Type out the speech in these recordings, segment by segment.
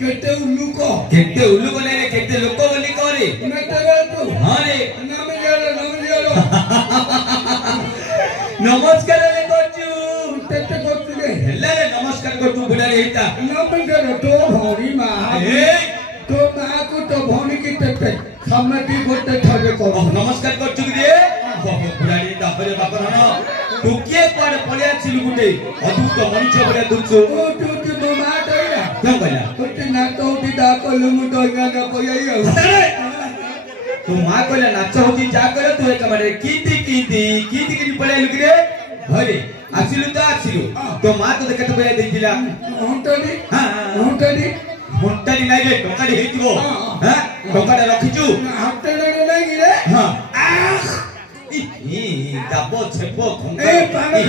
केते उल्लू को ले केते लोक बोली करे हां रे नमस्कार ले करछु केते करछु रे हेला रे नमस्कार करछु बुढा रे हेता नमस्कार तो भौरी मा तो मा को तो भौरी की केते सम्मति गोटे ठगे को नमस्कार करछु रे बुढा रे दापरे बापर हन तू के कोड पलिया छिलु गुटे अदुत मनिछ बडे दुछु ओ तू तो मा तैरा क्या कहला तोते नाच होती दा कोलु मुटो गाना कोई तू मां कहला नाच होती जा करे तू एक बारे कीती पळे लुकी रे हरे आसिलु तो आसिलु तो मां तो देखत बया देखिला होंटली नाही रे टोकाडी हेतिबो हां टोकाडा रखिचु होंटली नाही रे हां ई दाबो छेपो खंका ए पागल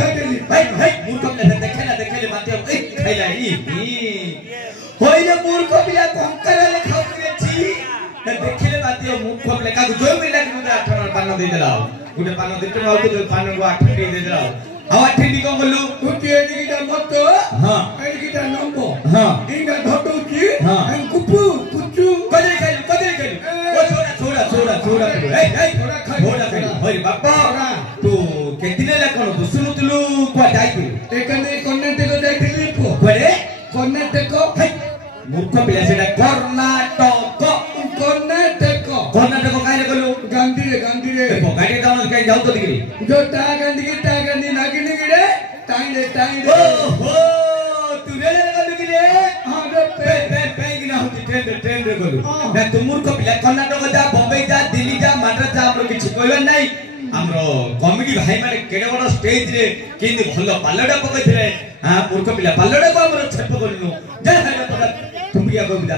खाइली हे मूर्ख देखेले माते ए खाइला होइले मूर्ख पिला कंकरले खाउरे छी देखिले माते मूर्ख पिला का जो मिला कि मुदा 8 पान दे देला गुटे पान दिटे आउ तो पान को 8 दे देला आ 8 दी को बोलू तू के दिटा मत हां ए दिटा नंबो हां इंगा धटो की हां कुपु कुचु कदे खाइलु ओ छोड़ा ए छोड़ा खाइ होय बापा तू केतिने ला कोन बुसुनुतलु को जाइतु एकने कर्नाटक जाइतिली पो बडे कर्नाटक मूर्ख पिला सेटा कर्नाटक काहे गलु गांधी रे गाड़ी दान काहे जाउ तो दिगरी जो ता गांधी नागिनी गिरे टाइम ओहो तू रे गलु गिरे हां रे पे गिना होती ट्रेन रे गलु ना तू मूर्ख पिला कर्नाटक जा बॉम्बे जा दिल्ली जा माद्रास जा हमरो किछि कहबा नै हमरो कॉमेडी भाई माने केडे बड़ स्टेज रे किंदी भलो पालडा पकैथिले हां मूर्ख पिला पालडा को हमरो छेप गलनु जा हाय पता तुमिया गोबिदा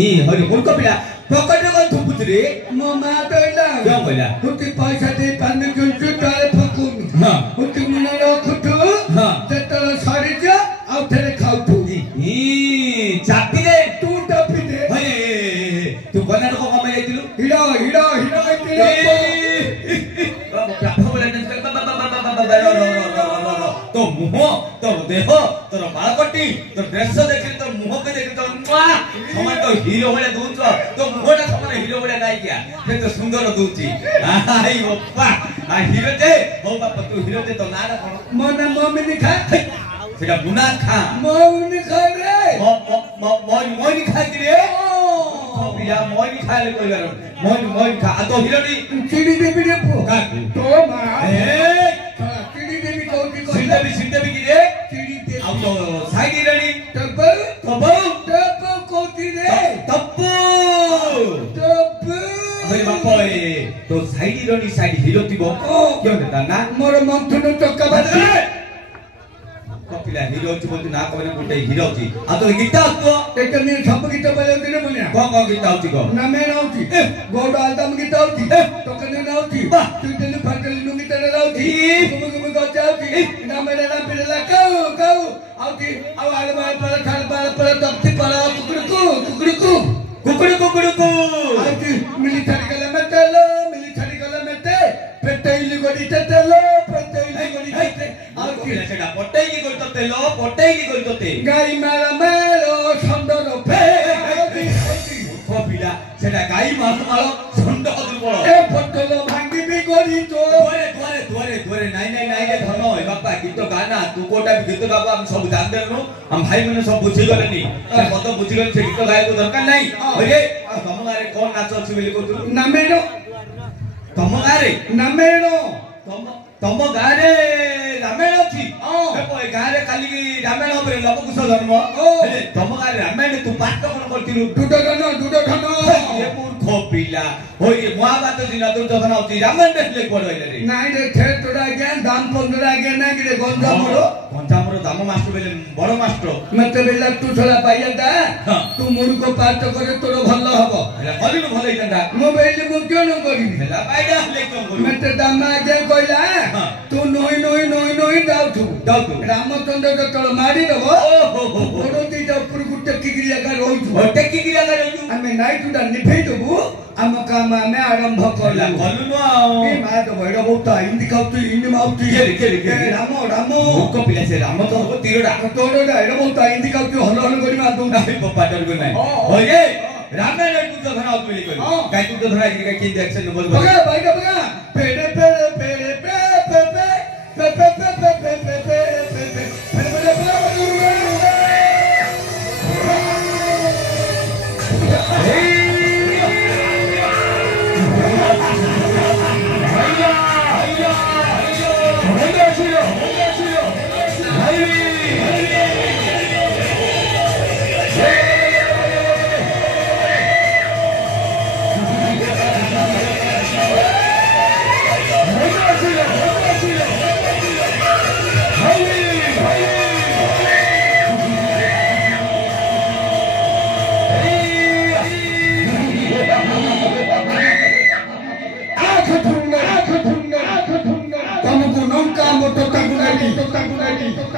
ई हरि मूर्ख पिला पकड़ को थुपुत रे मो मा तैला क्या बोला तुती पैसा दे पानी गुंजु ताले फकुन हां तुती मना रखुतु हां तेतर सारी जा आ थेरे खाउतु ई चापी दे तू टपी दे हे तू कोना को कमे जाइतिलु हिडो बाबा बोला न तो मुह तो देह तोर बाळकटी तो ड्रेस देखि तो मुह के देखि तो समान तो हीरो वाला दूच तो मुहटा समान हीरो वाला नाही किया से तो सुंदर दूची आई बापा आ हीरो ते हो बापा तू हीरो ते तो नारा कोन मन मम्मी खा सेटा मुना खा मम्मी खा रे मोनी खा कि रे ओ बिया मोनी खा ले कोइला मोनी खा आ तो हीरो नी चिड़ी देबी रे पो तो मा ए चिड़ी देबी कोकी सिंधबी कि रे चिड़ी दे अब तो साइड रणी तब कोती रे तब अरे बापा तो साइड हीरो थिबो क्यों देता ना मोर मंथन चक्का बजे कपिला हीरो थिबो ना कहने गुटे हीरो थी आ तो गीता तो एक ने सब गीता बजाउती रे मुनिया को गीता होती को ना मैं नाउती गोड आलदम गीता होती तो कने नाउती तू तेने फटली नु गीता नाउती तुम गजाउती ना मेरा ना पिला काऊ आउती आवाज में पर खल पर तपती पर कुकड़ू आउती मिलिटरी गले मेते पेटैली गोडी तेलो आउती सेटा पटैली गोडी तते गाई मारो संदर फे कपिला सेटा गाई मारो संदर दुर्बल ए पटलो भांगी भी गोडी तो द्वारे नाही रे धन ए बापा गीत गाना तू कोटा गीत गाबा हम सब जान देनु हम भाई माने सब बुझी गलेनी से कत बुझी गले से गीत गाय को दरकार नाही अरे तम गारे कोन नाच अछि बोली को नामेनो तम गारे नामेनो तम गारे रामेण अछि देखो ए गारे खाली रामेण पर लबकुश धर्म हेले तम गारे रामेण तू पाठ कोन करतिलु दुडधन ए मूर्ख पिला होय महाभारत दिन दुर्योधन अछि रामेण देखले कोड होइले रे नाही रे खेत तोडा ज्ञान दान पंदरा ज्ञान ना कि रे गंजामरो दाम मास्टर बेले बड़ मास्टर मते बेला तू थला पाइयादा तू मूर्ख पाठ करे तोर भलो हबो हेले कलिनु भलै तंदा मोबाइल मु क्यों न करी हेला बाइडा ले क्यों करू मते दामा आगे कहला तू नोई नोई नोई नोई दाउथु रामचंद्र के तळ मारी दबो ओहो हो ओडो ती जपुर गुट्टे किगिरिया का रोइथु होटे की गिरा करू हमें नाइट उडा निफेई दबु आम काम में आरंभ करला कलुनु ए मा तो भैरव बोता हिंदी खाउतु हिंदी माउतु के राम राम को पिला से राम तो हो तीरडा तोडा हेड बोता हिंदी खाउतु हल हल गरी मा दउ नाही पप्पा डर गो नाही होये रामायण तू तो धरा उतली करू काय तू तो धरा की की एक्शन बोल बघा बाईका बघा पेडे पेडे पेडे पे पे पे पे पे पे पे पे पे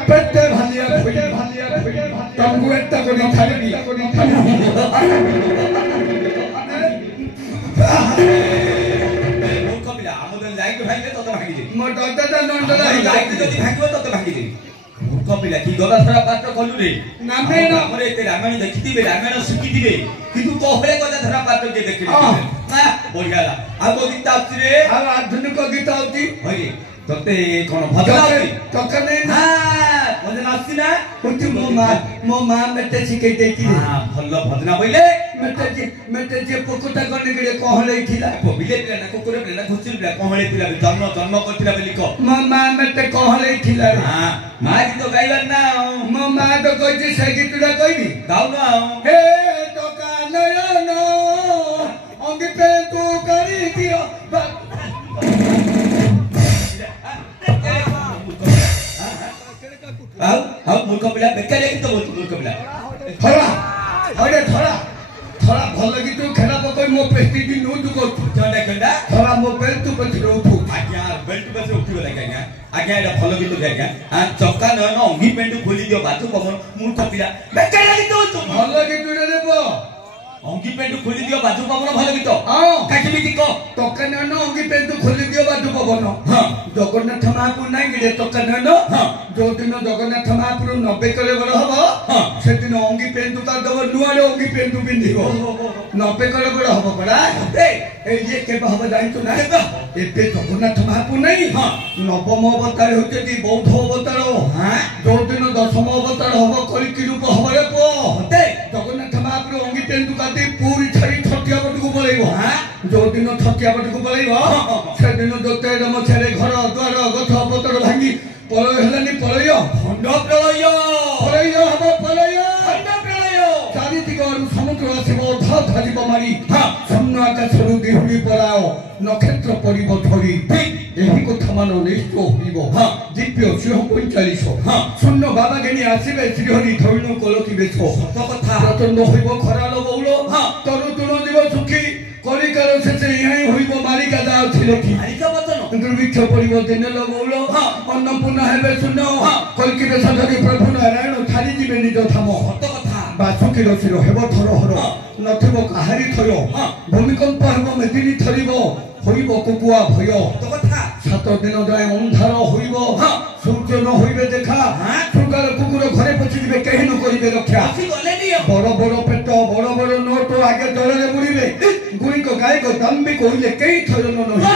पेटे भालिया तंगु एत्ता कोनी थाली मूर्ख पिला आमदन लाइट भांगे तो भांगी दे मो ददा नंदला लाइट जदी भांगिबो तो भांगी दे मूर्ख पिला की गला थरा पात्र कलु रे नामे न हमरे एते रामायण देखितिबे रामायण शिखितिबे किंतु तोहरे गला थरा पात्र के देखिले ना बढ़ियाला आ गीत आउची रे आ आधुनिक गीत आउची होई तते कोन भजन आउची तकने हां भजन आउची ना कुछ मो मां मेटे सिकै देकी हां भल्लो भजना बइले मेटे जे पोकुटा करने के लिए कहले थिला बिले पिला ना कुकुरे पिला ना खुचुर पिला कहले पिला जन्म करथिला बेली को मो मां मेटे कहले थिला हां मां जी तो गाइलन ना मो मां तो कह지 से गीतडा कहबी गाउ ना हे तो कानयन अंगी पे तू करी दियो हां मूर्ख पिला बेकाले कि तो मूर्ख पिला थोड़ा अरे थोड़ा थोड़ा भल कि तू खेला पकड़ मो पेस्टी दिन नु दुको कंडा थोड़ा मो बेल्ट तू पछरो उठू आज्ञा बेल्ट पे से उठी गला आज्ञा आज्ञा एटा भल कि तो आज्ञा हां चक्का न अंगी पेंट खोली दियो बातु पवन मूर्ख पिला बेकाले कि तो भल कि तू रे बो अंगी पेंट खोली दियो बाजू पवन भल कि तो हां काकी बिति को टक्का न अंगी पेंट खोली दियो बाजू पवन हां जगन्नाथ महापुर नहीं गिरे टक्का न हां जो दिन जगन्नाथ महापुर 90 करे बड़ हबो हां से दिन अंगी पेंट का दब नुआरे अंगी पेंट पिंधिबो 90 करे बड़ हबो बड़ा ए ये के हबो जाई तो ना एते जगन्नाथ महापुर नहीं हां नवम अवतार होते दी बौद्ध अवतार हां जो दिन दशम अवतार हबो कलिकी रूप हबो रे पो होते जगन्नाथ महापुर अंगी पेंट काती पूरी छड़ी छटिया बटको बोलेबो हां जो दिन छटिया बटको बोलेबो से दिन दोते रम छरे घर द्वार गथ पतर भांगी पलय हलानी पलय खंड प्रलय हबो पलय खंड प्रलय चारिदिग समुद्र आसिब धा धारिब मारी शून्य आकाशरू देहुड़ी पराओ नक्षत्र पड़िब झड़ी एही कथा मान निष्ठ होइब दिव्य सिंह 45 शून्य बाबा घेनी आसिबे श्रीहरि धैनु कलकी बेछ सत कथा प्रचंड होइब खराल बौल तरु तुण जीव सुखी कलिकार शेषे इहाई होइब मारिका दाओ छिलकी मारिका वचन दुर्भिक्ष पड़िब दिनेल बौल अन्नपूर्णा हेबे शून्य कलकी बेश धरि प्रभु नारायण छाड़ी जिबे निज धाम सत कथा बासुकी रसिर हेब थर हर नथिब काहारी थय भूमिकंप हेब मेदिनी थरिब होइब कुकुआ भय सत कथा 7 दिन जाए अंधार होइब सूर्य न होइबे देखा सुगार कुकुर घरे पछिबे केहि न करिबे रक्षा बड़ बड़ पेट बड़ बड़ नोट आगे दलरे बुड़िबे गुणी को गाय को दम्बी कोइले केहि थय न नहि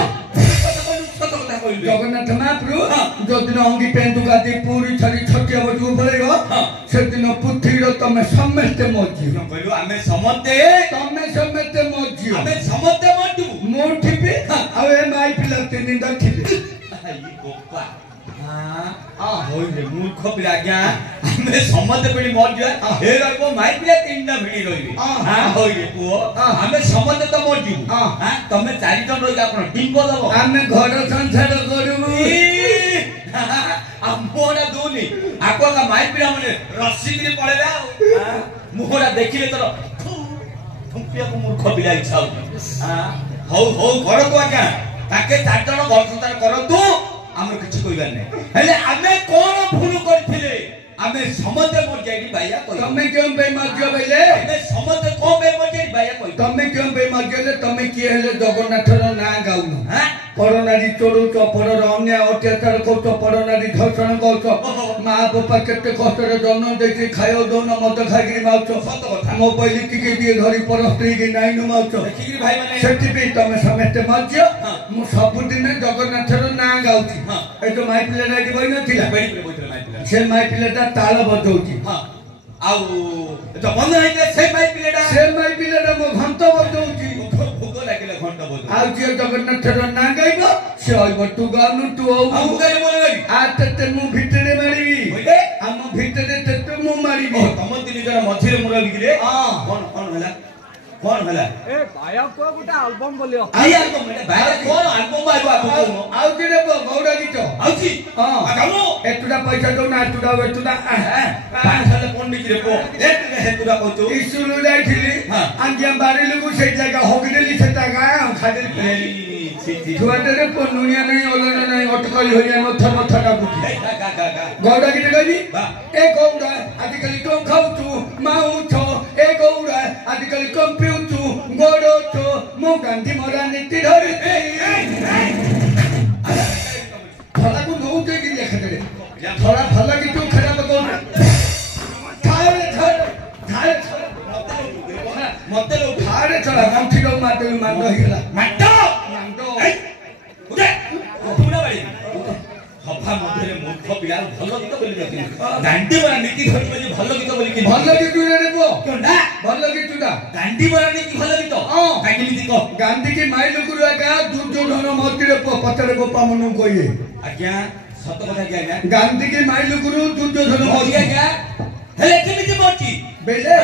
जगन्नाथ महाप्रभु जो दिन अंगी पेंटु गादी पूरी छड़ी छटिया बटू बोलेबो से दिन पुथीर तमे समस्ते मजी कहलु आमे समते तमे समस्ते मजी आमे समते मटू मोठिबे आ ए माई पिला तिनि दथिबे ई गोपा हां होई रे मूर्ख पिला आज्ञा आमे समते पडी मर दिया हे रको माई पिला तिनडा भिडी रहिबे हां होई रे पुओ आमे समते त मर दिउ हां तमे चारि जन रहि आपण टिंगो दबो आमे घर संसार करबु मोहरा दोनी आको का माई पिला मने रस्सी गिरी पड़ेला मोहरा देखिले तोर ଫୁଙ୍କିବାକୁ ମୂର୍ଖ ପିଲା ଇଚ୍ଛା ହଉଛି ହଉ ହଉ କରନ୍ତୁ ଆଜ୍ଞା ତାକେ 4 ଜଣ ଗର୍ଭଧାରଣ କରନ୍ତୁ ଆମର କିଛି କହିବାର ନାହିଁ ହେଲେ ଆମେ କଣ ଭୁଲ କରିଥିଲେ ଆମେ ସମସ୍ତେ ମରିଯାଇକି ବାୟା କହି ତମେ କେଉଁ ପାଇଁ ମରିଯିବ ବୋଇଲେ ଆମେ ସମସ୍ତେ କଣ ପାଇଁ ମରିଯାଇକି ବାୟା କହି ତମେ କେଉଁ ପାଇଁ ମରିଗଲେ ତମେ କିଏ ହେଲେ ଜଗନ୍ନାଥର ନାଁ ଗାଉନ ପରନାରୀ ଚୋରୁଛ ପରର ଅନ୍ୟାୟ ଅତ୍ୟାଚାର କରୁଛ ପରନାରୀ ଧର୍ଷଣ କରୁଛ ମା ବାପା କେତେ କଷ୍ଟରେ ଜନ୍ମ ଦେଇକି ଖାଇବ ଦଉନ ମଦ ଖାଇକିରି ମାଉଛ ମୋବାଇଲ ଟିକେ ଟିକେ ଧରି ପର ସ୍ତ୍ରୀକି ନାଇଁ ନୁମାଉଛ ସେଥିପାଇଁ ତମେ ସମସ୍ତେ ମରିଯିବ ମୁଁ ସବୁଦିନେ ଜଗନ୍ନାଥର ନାଁ ଗାଉଛି ଏ ଯୋଉ ମାଇ ପିଲାଟା ଏଠି ବହି ନଥିଲା ସେ ମାଇ ପିଲାଟା ତାଳ ବଜଉଛି ଆଉ ବନ୍ଦ ହେଇଥିଲେ ସେ ମାଇ ପିଲାଟା ମୋ ଘଣ୍ଟ ବଜଉଛି ଭୋଗ ଲାଗିଲେ ଘଣ୍ଟ ବଜଉଛି ଆଉ ଯିଏ ଜଗନ୍ନାଥର ନାଁ ଗାଇବ ସେ କହିବ ତୁ ଗାଉନୁ ତୁ ତେତେ ମୁଁ ଭିତରେ ମାରିବି ଆମ ଭିତରେ ତେତେ ମୁଁ ମାରିବି ତମ 3 ଜଣ ମଝିରେ ମୁର ବିକିଲେ କଣ ହେଲା कौन भला ए भाया को गोटे एल्बम बोलियो आई एल्बम में भाया कौन एल्बम बाइबो आउ केडे गौडा गीत आउची हां गामो एतुडा पैसा दो ना एतुडा पाछले कोन बिकरे को एतुडा कहतो इस्कुल जाइथिली आंगिया बारिलुगु से जगह होगिदेली सेटा गा खादेली पेली छुआटे पनुनिया नहीं ओलना नहीं अटकली होइया मथा मथा डाकुची गौडा गीत कहबी ए गौडा आजिकली तो खाउछु माउछु ए गौडा आजिकली कंप्यूटु गोडोछु मो गांधी मोरा नीति धरि फला को नौ दे की देखते थोड़ा फला की तू खराब कर थारे मते लो थारे चला गांठी लो माते मांग हिला माटो उठे तुना बाड़ी सभा मध्यरे मूर्ख पिला भलो गीत बोली जाती गांधी मोरा नीति धरि बोली भलो गीत बोली कि भलो गीत रे बो कोंडा भलो गीत दा गांधी मोरा नीति भलो गीत गांधी नीति को गांधी की माइल गुरु आगा दुर्योधन मतिरे पतरे गोपा मनु कोइए आज्ञा सत कथा कि आज्ञा गांधी की माइल गुरु दुर्योधन मति आज्ञा हेले केमिति मरची बेले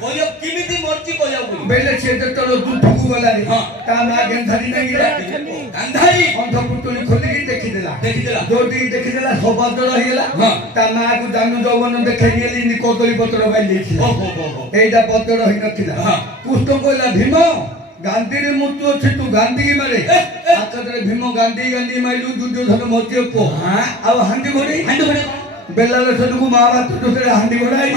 कोयो केमिति मरची कोया बोली बेले से तलो दुठुगु वाला रे ता मा गंधारी नहीं रे गंधारी अंध पुतुली खोली की देखि देला जोडी देखि देला सबद रहिला ता मा को दानु जवन देखै गेली नि कोदली पत्र बाई लेखि एटा पत्र रहि नथिला कुष्ट कोला भीम गांधी रे मुतु अछि तू गांधी की मारे आकदरे भीम गांधी गांधी माइलु दुर्योधन मतियो को आ हांडी घोड़ी बेलाले सदुकु महाभारत दुसरे हांडी घोड़ाई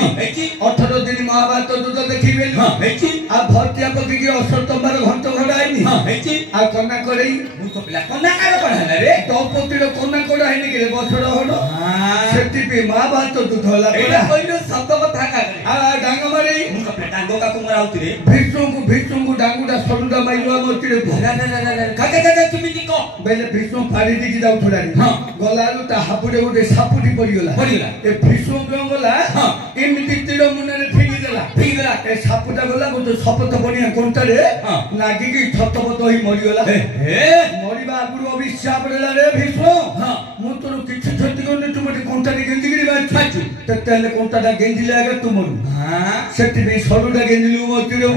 18 दिन महाभारत दुध देखिबे आ भर्तिया पति की असतंबर घंट घोड़ाई आ कन्ना करई मुख पिला कन्ना कार पढाला रे दौपतिर कन्ना कोड़ाई नि के बछड़ हलो सेति पे महाभारत दुध होला एला कइलो शब्द कथा का आ डांग मारे मुख पिला डांगो का कुमरा उतरे भीष्मु डांगुडा सरुडा माइलुआ मोतिरे ना काका तुमिति को बेले भीष्म फाड़ी दिकी जाउ थोडानी गलालु ता हापुडे गोटे सापुडी पड़ी गला ए भीष्म गला एमिति तिरो मुनेरे फिगी देला ए सापुटा गला गोटे सपत बनिया कोंटारे लागी की छतपत होई मरि गला मरिबा आगुरु अभिशाप देला रे भीष्म मु तोर किछि क्षति करने तुम कोंटारे गेंजिगिरी बाछु तेले कोंटाटा गेंजिले आगे तुमरु सेति बे सरुडा गेंजिलु मोतिरे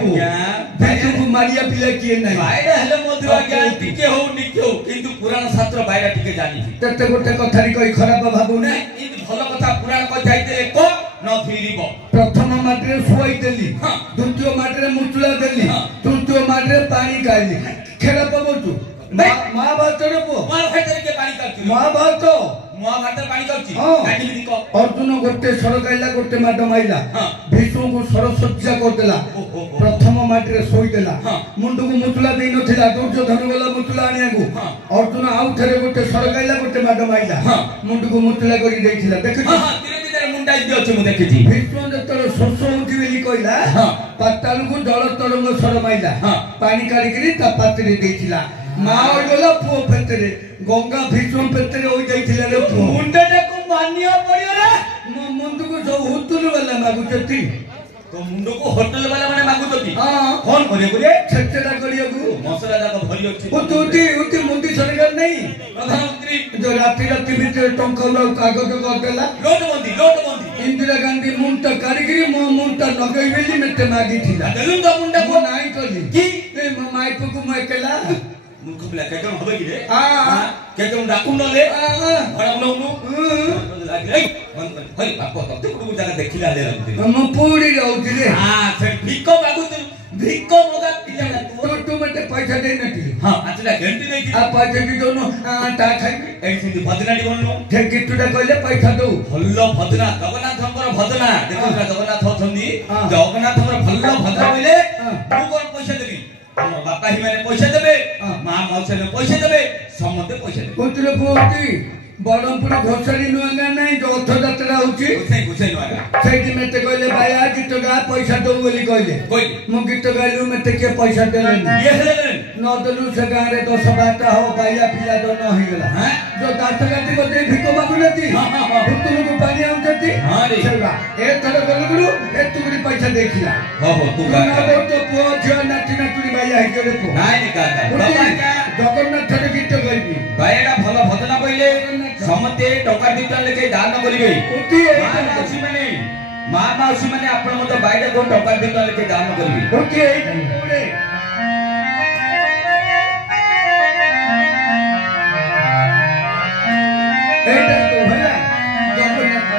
भीष्म मारिया पिला किए नाही बायरा हेले मधुरा ज्ञान टिके हो निके हो किंतु पुराण शास्त्र बायरा टिके जानि तते गोटे कथारी कहि खराब भाबु नै इन भलो कथा पुराण कथाइते को न फिरिबो प्रथम माटरे सुई देली द्वितीय माटरे मुचुला देली तृतीय माटरे पानी गाइली खेला पबतु महाभारत रे पो महाभारत के पानी करछु महाभारत पानी करछि गाडी में को अर्जुन गोटे सर गाइला गोटे माट माइला भीष्म को सरसज्जा कर देला प्रथम माटरे सोई देला मुंडू को मुचुला देई नथिला दुर्योधन गला मुचुला आनिया को अर्जुन आउ थरे गोटे सर गाइला गोटे माट माइला मुंडू को मुचुला करी देइथिला देखि मुंडा दी अछि मु देखिछि भीष्म जतरो शोष होति बेली कइला पाताल को जल तरंग सर माइला पानी काढी करी ता पात्रे देइथिला माओ गला पो पेतरे गंगा भीष्म पेतरे होई जाइथिला रे मुंडा को मानिया पड़ियो रे मुंडू को जो हुतुल वाला मागुचती तो मुंडो को होटल वाला माने मागुचती हां कोन करे करे छटला करियगु मसला जाक भरी अछि उती मुंडी सरकार नहीं प्रधानमंत्री जो राती भीतर टंका कागज कर देला लोटबंदी इंदिरा गांधी मुंडा कारीगिरी मो मुंडा लगई बेली मते मागी थिला देलुन तो मुंडा को नाही कली की ए माइप को मकेला मुख पिला केकम होबे कि रे केकम डाकुन ले भड़ा नउनु लागले हई बाप तो कुडु जगह देखिला ले हम पूरी रहउती रे से भिक मागु भिक्को मोगा पिला ना तू मते पैसा दे नथी हां आतला घंटी नहीं आ पैसा दी दोनो ता खाई एठी भदनाडी बनलो जे किटुडा कहले पैसा दो भल्ल भदना जगन्नाथଙ୍କର भदना देखो ना जगन्नाथ अछंदी जगन्नाथଙ୍କର भल्ल भदना बोले मु कोन पैसा देबी हमर बापा ही माने पैसा देबे मां मौसा ने पैसा देबे समते पैसा देबे कोतरे पोती बड़मपुर घोषारी नुआगा नहीं जो रथ यात्रा होची घुसाई नुआगा सेठी मते कहले भाई आ गीत गा पैसा दो बोली कहले कोई मु गीत गालू मते के पैसा देले ये हेले न दलु से गारे 10 बाटा हो बाया पिला दो न ही गला हैं जो दासगाती बदे भिको मागु नती हां भुतुरु को पानी आउतती हां रे चलवा ए थर गलगुरु ए तुगरी पैसा देखिला हो तू गा ना तो पुओ झियो नाती नातुरी बाया हे करे को नाइ का जगन्नाथ रे गीत गाइबी भाईडा भल भदना कइले समते टका दिटा लेके दान करिवे उती मां माउसी माने आपण मत भाईडा को टका दिटा लेके दान करिवे उती उड़े एटा तो होला जगन्नाथ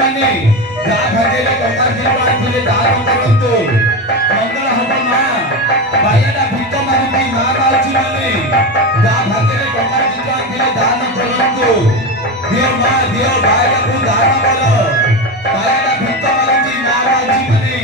ମାନେ ଯା ଭାଗରେ ଟଙ୍କା ଦିନ ଆଣିଥିଲେ ଦାନ କରନ୍ତୁ ମଙ୍ଗଳ ହବ ମା ବାୟାଟା ଭିକ ମାଗୁଛି ମା ମାଉଚି ମାନେ ଯା ଭାଗରେ ଟଙ୍କା ଦିନ ଆଣିଥିଲେ ଦାନ କରନ୍ତୁ ଦିଅ ମା ଦିଅ ବାୟାଟାକୁ ଦାନ କର ବାୟାଟା ଭିକ ମାଗୁଛି ମା ମାଉଚି ମାନେ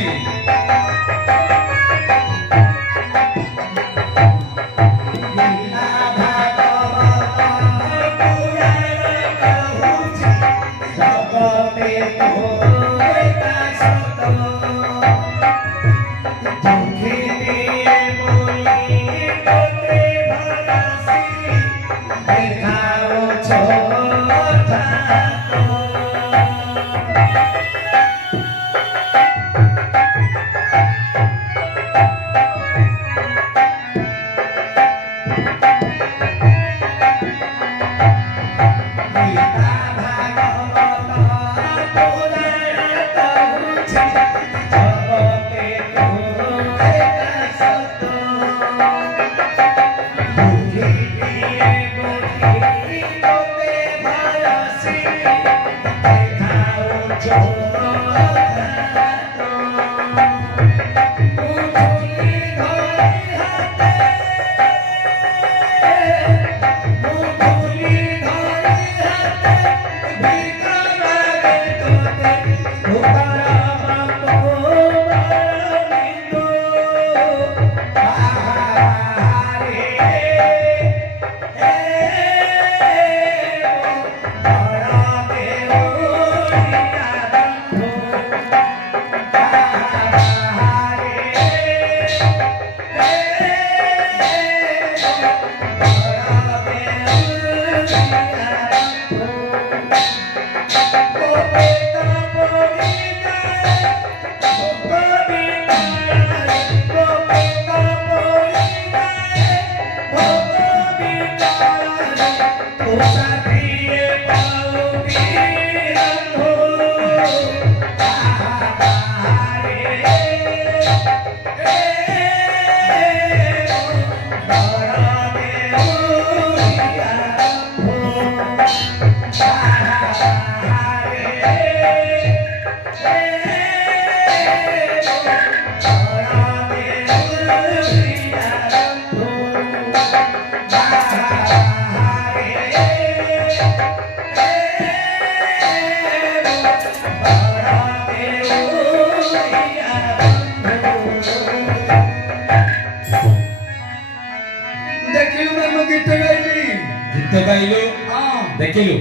देखिलु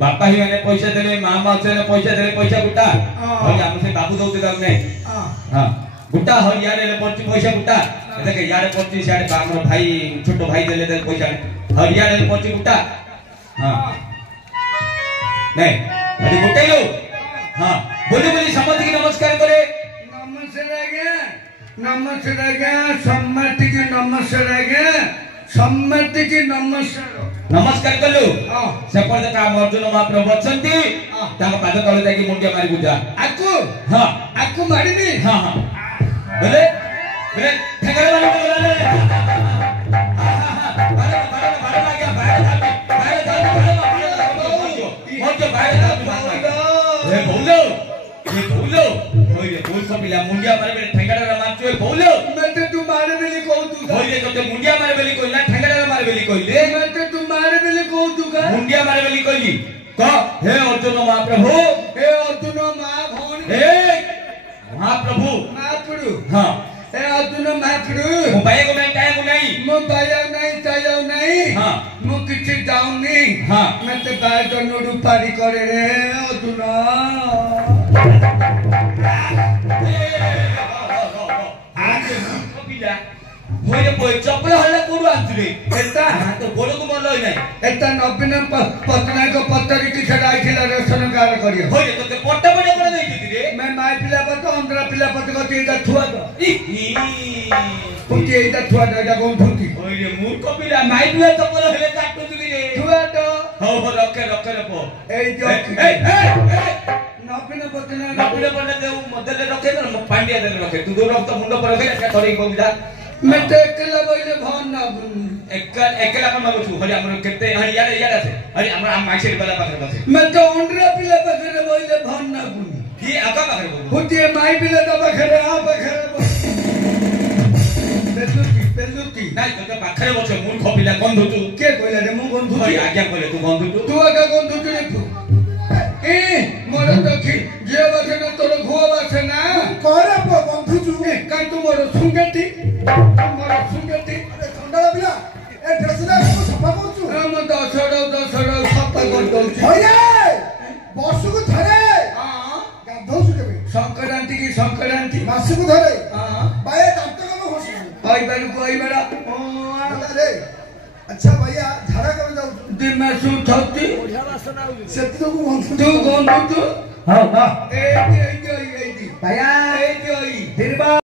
बापा ही मैंने पैसा देले मां माचे ने पैसा देले पैसा गुटा और हम से बाबू दौते दाग नहीं हां गुटा हो यारे ले पड़ती पैसा गुटा देखे यारे पड़ती साडे बामरो भाई छोटो भाई देले दे पैसा और यारे ले पड़ती गुटा हां नहीं अभी गुटे लो हां बोली बोली समझ के नमस्कार करे नमस्कार आज्ञा सम्मति की नमस्कार आज्ञा सम्मति की नमस्कार नमस्कार कलु सेपटे काम अर्जुन महाप्रभु अछंती ताको पाद तळे जाकी मुंडिया मारी बुझा आकु मारिबी हां बोले बोले ठेकर मारी बोले बारे लाग्या बारे बोलो ओए बोल सब पिला मुंडिया मारे बेले ठेंगाडा मारछु ए बोलो मैं तू मारे बेले कहू तू ओए तो मुंडिया मारे बेले कोइला ठेंगाडा मारे बेले कोइले मैं तू मारे बेले कहू तू का मुंडिया मारे बेले कोइली क हे अर्जुन महाप्रभु हे अर्जुन महाभवन हे महाप्रभु हां हे अर्जुन महाप्रभु मो बाय को नहीं टाइम नहीं मो बाय नहीं तायो नहीं हां मो किछि जाऊ नहीं हां मैं ते बाय तो रूपारी करे रे अर्जुन होय बोय चपल हल्ला कोडू आंतरे एता तो बोलो को मन लई नाही एता नवीन पत्नायक पत्तरी की छडाई थिला रेशन कार्ड करियो होय तो ते पट्टा बडे कोन देई रे मैं माय पिला पत अंदर पिला पत को तेटा थुआ दो कुटी एटा थुआ दो एटा कोन थुकी होय रे मूर्ख पिला माय पिला चपल हेले काटू तुली रे थुआ दो हो हो रखे रखे रखो ए जो ए नवीन पत्नायक नवीन पत्नायक दे मदले रखे न पांडिया दे रखे तू दो रक्त मुंड पर रखे का थोड़ी को बिदा मैं तो अकेला बोले भान ना एकला मन मागो छु हरि हमर केते हरि यार আছে हरि हमर हम माइसे बला पाखरे बसे मैं तो ओंडरा पिला बखरे बोले भान ना की आका पाखरे बोल होती माई पिला तो बखरे आ बखरे पेलुती নাই তো পাখরে বসে মূর্খ পিলা গন্ধ তু के কইলা রে মু বন্ধু হরি আজ্ঞা কইলে তু গন্ধ তু तू आका बंधु रे ए मोर देखि जे बसे ना तोर घुआ बसे ना करे बंधु जु ए काई तू मोर सुंगती अरे ठंडा पिला ए ड्रेस ना सफा करछु हम दसरा सप्ताह कर दउछी होये वर्ष को थरे हां गाधौछु केबे संक्रांति मास को थरे हां बाय दांत कब होसी आई बेरा अरे अच्छा भैया झाड़ा कब जाऊ दिन में सु थती ବଢିଆ ବାସନା ହଉଛି सेती को बंधु तू गंधु तू ହଁ ହଁ ए भैया ए दिन